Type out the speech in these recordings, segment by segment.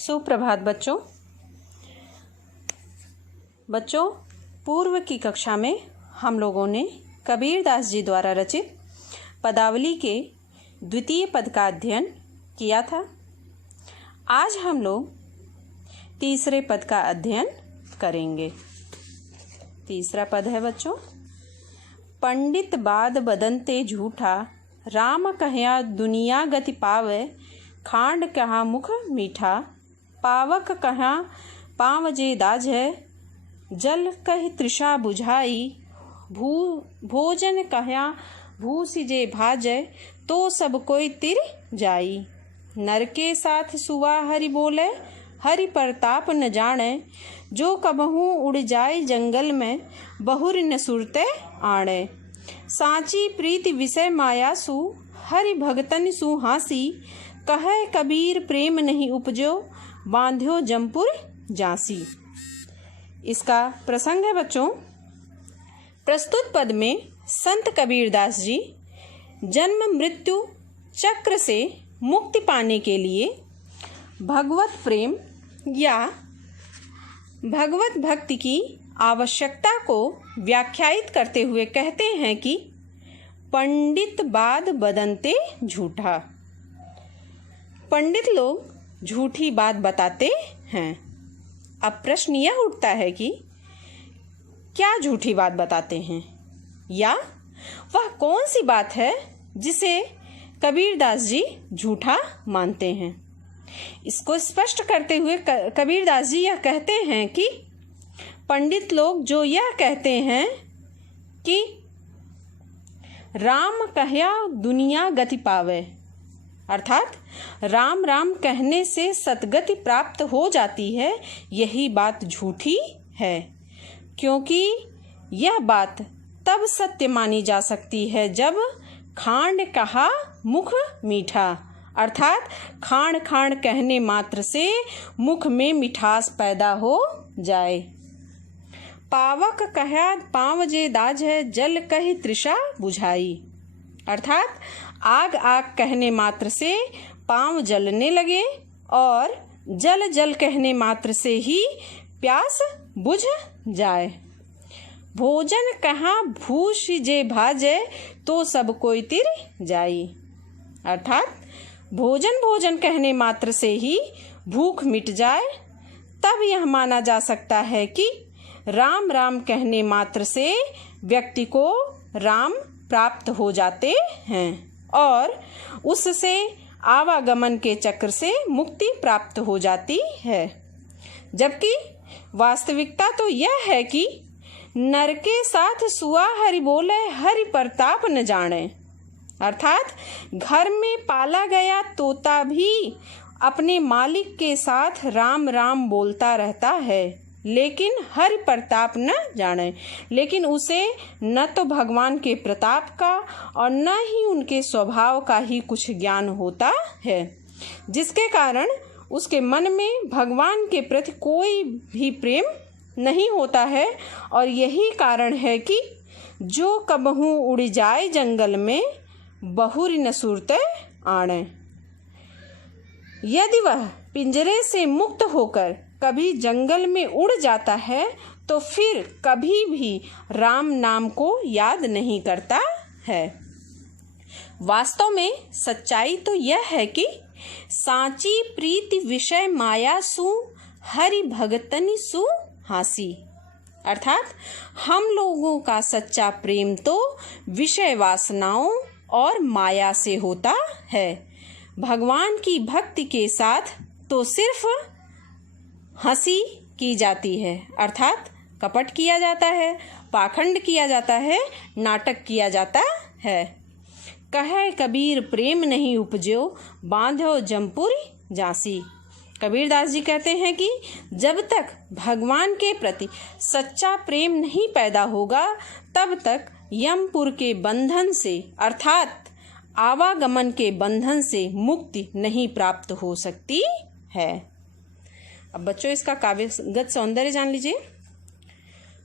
सुप्रभात बच्चों, पूर्व की कक्षा में हम लोगों ने कबीरदास जी द्वारा रचित पदावली के द्वितीय पद का अध्ययन किया था। आज हम लोग तीसरे पद का अध्ययन करेंगे। तीसरा पद है बच्चों, पंडित बाद बदनते झूठा, राम कहया दुनिया गति पावे, खांड कहा मुख मीठा, पावक कहा पाँव जे दाज है, जल कह तृषा बुझाई, भोजन कहा भूसि जे भाजय, तो सब कोई तिर जाई। नर के साथ सुवा हरि बोले, हरि प्रताप न जाने, जो कबहू उड़ जाए जंगल में, बहुर न सुरते आणे। सांची प्रीति विषय माया सु, हरि भगतन सु हासी, कहे कबीर प्रेम नहीं उपजो, बांध्यो जमपुर जासी। इसका प्रसंग है बच्चों, प्रस्तुत पद में संत कबीरदास जी जन्म मृत्यु चक्र से मुक्ति पाने के लिए भगवत प्रेम या भगवत भक्ति की आवश्यकता को व्याख्यायित करते हुए कहते हैं कि पंडित बाद बदनते झूठा। पंडित लोग झूठी बात बताते हैं। अब प्रश्न यह उठता है कि क्या झूठी बात बताते हैं, या वह कौन सी बात है जिसे कबीरदास जी झूठा मानते हैं। इसको स्पष्ट करते हुए कबीरदास जी यह कहते हैं कि पंडित लोग जो यह कहते हैं कि राम कहया दुनिया गति पावे, अर्थात राम राम कहने से सतगति प्राप्त हो जाती है, यही बात झूठी है। क्योंकि यह बात तब सत्य मानी जा सकती है जब खांड कहा मुख मीठा, अर्थात खांड खांड कहने मात्र से मुख में मिठास पैदा हो जाए। पावक कहा पाँव जे दाज है, जल कही तृषा बुझाई, अर्थात आग आग कहने मात्र से पाँव जलने लगे और जल जल कहने मात्र से ही प्यास बुझ जाए। भोजन कहाँ भूष जे भाजे, तो सब कोई तिर जाई, अर्थात भोजन भोजन कहने मात्र से ही भूख मिट जाए। तब यह माना जा सकता है कि राम राम कहने मात्र से व्यक्ति को राम प्राप्त हो जाते हैं और उससे आवागमन के चक्र से मुक्ति प्राप्त हो जाती है। जबकि वास्तविकता तो यह है कि नर के साथ सुआ हरि बोले, हरि प्रताप न जाने, अर्थात घर में पाला गया तोता भी अपने मालिक के साथ राम राम बोलता रहता है, लेकिन हरि प्रताप न जाने, लेकिन उसे न तो भगवान के प्रताप का और न ही उनके स्वभाव का ही कुछ ज्ञान होता है, जिसके कारण उसके मन में भगवान के प्रति कोई भी प्रेम नहीं होता है। और यही कारण है कि जो कबहू उड़ जाए जंगल में, बहुर न सुरते आणे। यदि वह पिंजरे से मुक्त होकर कभी जंगल में उड़ जाता है तो फिर कभी भी राम नाम को याद नहीं करता है। वास्तव में सच्चाई तो यह है कि सांची प्रीति विषय माया सु, हरि भगतनि सु हासी, अर्थात हम लोगों का सच्चा प्रेम तो विषय वासनाओं और माया से होता है। भगवान की भक्ति के साथ तो सिर्फ हंसी की जाती है, अर्थात कपट किया जाता है, पाखंड किया जाता है, नाटक किया जाता है। कहे कबीर प्रेम नहीं उपजो, बांध्यो जमपुर जासी। कबीरदास जी कहते हैं कि जब तक भगवान के प्रति सच्चा प्रेम नहीं पैदा होगा, तब तक यमपुर के बंधन से, अर्थात आवागमन के बंधन से मुक्ति नहीं प्राप्त हो सकती है। अब बच्चों, इसका काव्यगत सौंदर्य जान लीजिए।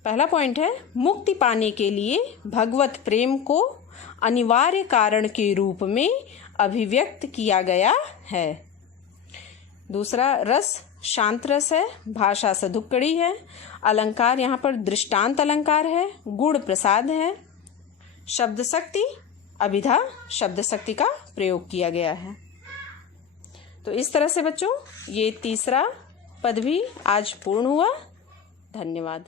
पहला पॉइंट है, मुक्ति पाने के लिए भगवत प्रेम को अनिवार्य कारण के रूप में अभिव्यक्त किया गया है। दूसरा रस शांत रस है, भाषा सधुक्कड़ी है, अलंकार यहाँ पर दृष्टांत अलंकार है, गुण प्रसाद है, शब्द शक्ति अभिधा शब्द शक्ति का प्रयोग किया गया है। तो इस तरह से बच्चों ये तीसरा पद भी आज पूर्ण हुआ। धन्यवाद।